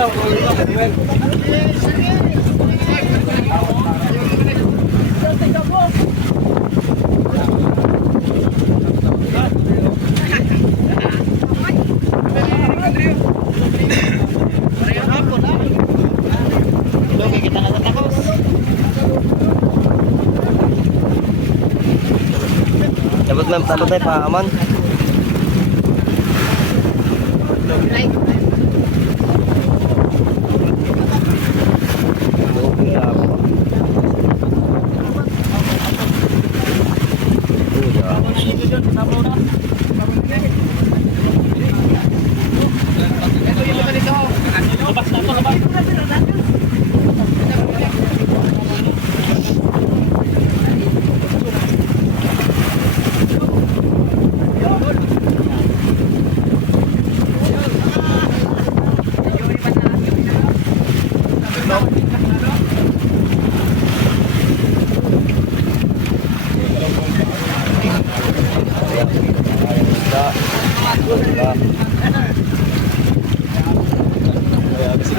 Dapat tayo paaman.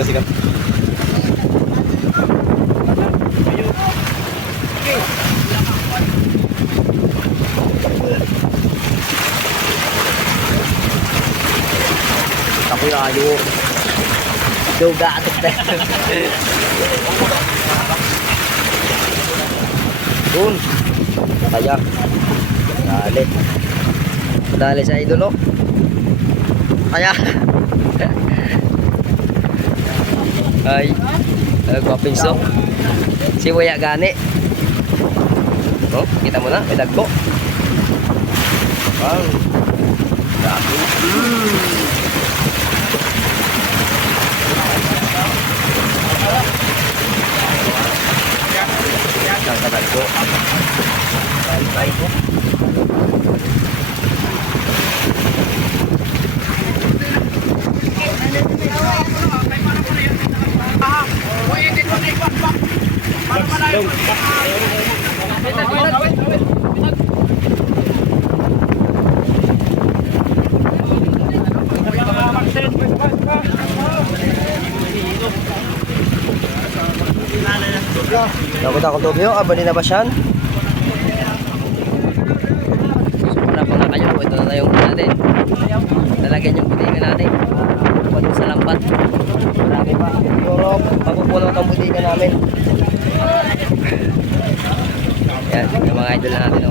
Sikat. Ako yung ayo. Duga atok na. Dun. Kaya. Dali. Dali sa idolo. Kaya. Ay, guwapinso. Si Waya gani. Oh, kita mo na, may dagko. Wow. Dami. Yan sa dagko. Bye po. Nakita akong tubyo, abali na ba siyan? Sumuna pa nga kayo, ito na yung natin. Lalagyan yung butingan natin. Pagod sa lambat. Marami pa. Siguro, pagpupuno itong butingan namin. Yan, yung mga idol natin.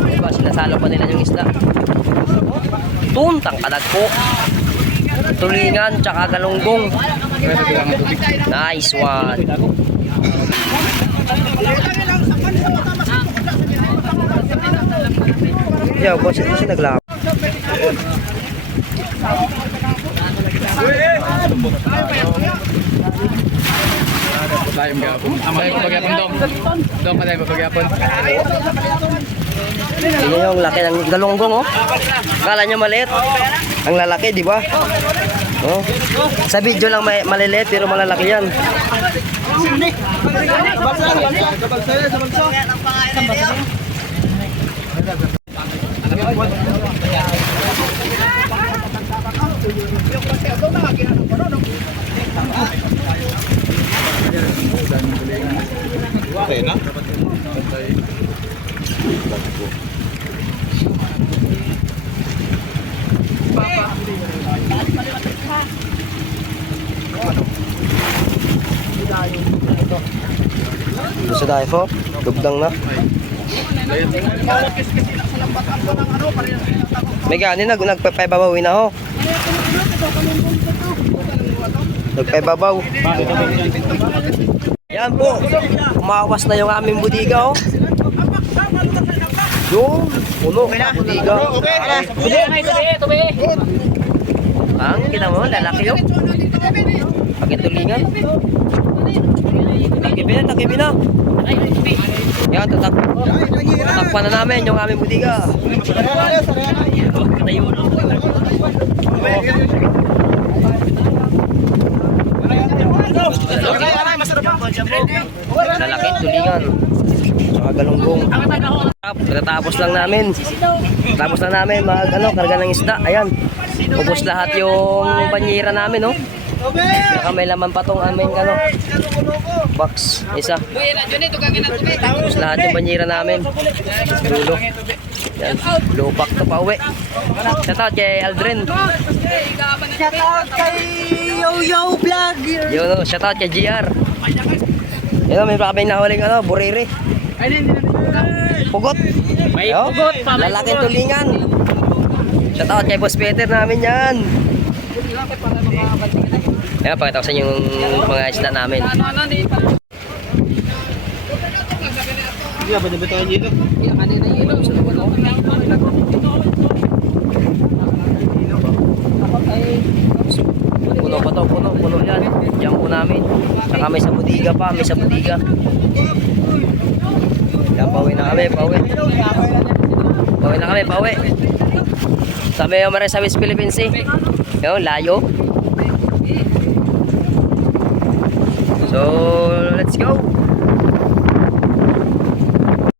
Diba, sinasalo pa nila yung isla. Tuntang kalag po. Tulingan, tsaka galunggong. Nice one. Yo, boss, ito siya naglap. Ini yung laki ng galunggong, oh. Kala nyo maliit. Ang lalaki, di ba? Oh. Sa video lang maliliit pero malalaki yan. Okay na? Gusto tayo po? Dugdang na. May gani nagpapaybabaw na ho. Nagpaybabaw. Yan po. Umawas na yung aming budiga, oh. Yung puno na budiga. Tubi. Ang kita mo, lalaki yun. Pagkitulingan. Takipin na. Yan, tatakpan na namin yung aming budiga. Lalaki, tulingan. Saka galunggong. Tapos lang namin. Karga ng isda. Ayan. Ubos lahat yung banyera namin, no? Saka may laman pa tong aming box. Isa. Ubos lahat yung banyera namin. Dulo. Yan. Lupak to pa uwi. Shout out kay Aldrin. Shout out kay Yo Vlog. Yun, shout out kay GR. Yun, may pa kami nahuling buriri. Pugot. May Yo, pugot pa. lalaking tulingan. Shout out kay Boss Peter namin yan. Ayan, pakita ko sa inyo yung mga isda namin. Iya, betul-betul aja itu. Puno pa to, puno yan. Diyan po namin. Saka may sa budiga pa, may sa budiga. Yan, pauwi na kami, pauwi. Sabi yung maray sa West Philippines Sea. Yun, layo. So, let's go.